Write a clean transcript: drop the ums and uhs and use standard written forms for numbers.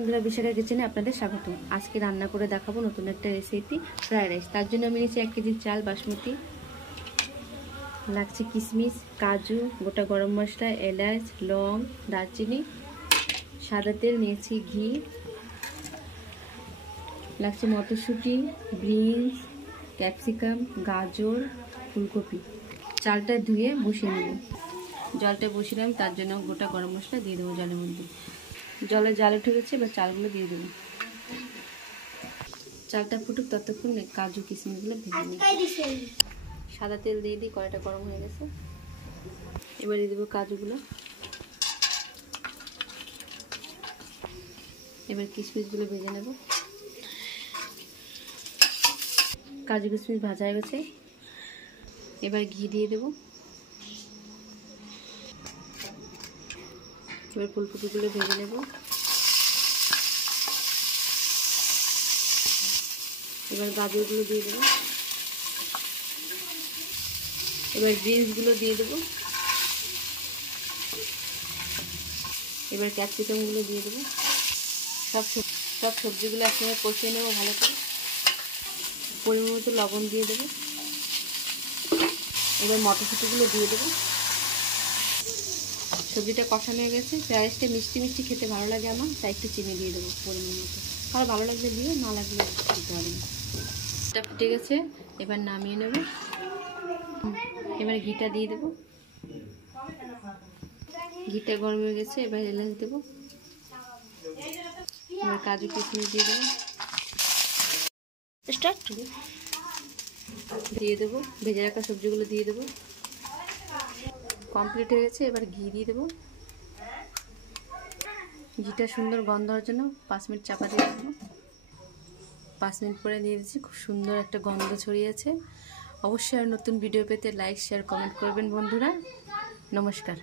বন্ধুরা, বিশাখা কিচেনে আপনাদের স্বাগত। আজকে রান্না করে দেখাবো নতুন একটা রেসিপি, ফ্রাইড রাইস। তার জন্য আমি নিয়েছি 1 কেজি চাল বাসমতি, লাগছে কিশমিশ, কাজু, গোটা গরম মশলা, এলাচ, লং, দারচিনি, সাদা তেল, নিয়েছি ঘি, লাগছে মটরশুঁটি, বিনস, ক্যাপসিকাম, গাজর, ফুলকপি। চালটা ধুয়ে বসিয়ে নেব। জলটা বসিলাম, তার জন্য গোটা গরম মশলা দিয়ে দেবো জলের মধ্যে। জাল উঠে গেছে, এবার চালগুলো দিয়ে দেবো। চালটা ফুটুক, ততক্ষণ কাজু কিশমিশগুলো ভেজে নিই। সাদা তেল দিয়ে দিই, কড়াইটা গরম হয়ে গেছে। এবার দিয়ে দেবো কাজুগুলো। এবার কিশমিশগুলো ভেজে নেব। কাজু কিশমিশ ভাজা হয়ে গেছে, এবার ঘি দিয়ে দেবো। এবার ফুলকপিগুলো ভেজে নেব। এবার গাজরগুলো দিয়ে দেবো। এবার বিনসগুলো দিয়ে দেবো। এবার ক্যাপসিকামগুলো দিয়ে দেবো। সব সবজিগুলো একসঙ্গে কষিয়ে নেবো ভালো করে। পরিমাণ মতো লবণ দিয়ে দেবো। এবার মটরশুঁটিগুলো দিয়ে দেবো। সবজিটা কষানো হয়ে গেছে। ফ্রাইড রাইসটা মিষ্টি মিষ্টি খেতে ভালো লাগে আমার, তাই একটু চিনি দিয়ে দেবো পরিমাণ মতো। আর ভালো লাগলে দিয়ে, না লাগলে দিতে পারেন। এটা ফুটে গেছে, এবার নামিয়ে নেব। এবার ঘিটা দিয়ে দেবো। ঘিটা গরম হয়ে গেছে, এবার এলাচ দেবো। এবার কাজু কিশমিশ দিয়ে দেবো। দিয়ে দেবো ভেজে রাখা সবজিগুলো দিয়ে দেবো। কমপ্লিট হয়ে গেছে, এবার ঘি দিয়ে দেবো। ঘিটা সুন্দর গন্ধ হওয়ার জন্য 5 মিনিট চাপা দিয়ে দেবো। 5 মিনিট পরে দিয়ে দিচ্ছি। খুব সুন্দর একটা গন্ধ ছড়িয়েছে। অবশ্যই আর নতুন ভিডিও পেতে লাইক, শেয়ার, কমেন্ট করবেন বন্ধুরা। নমস্কার।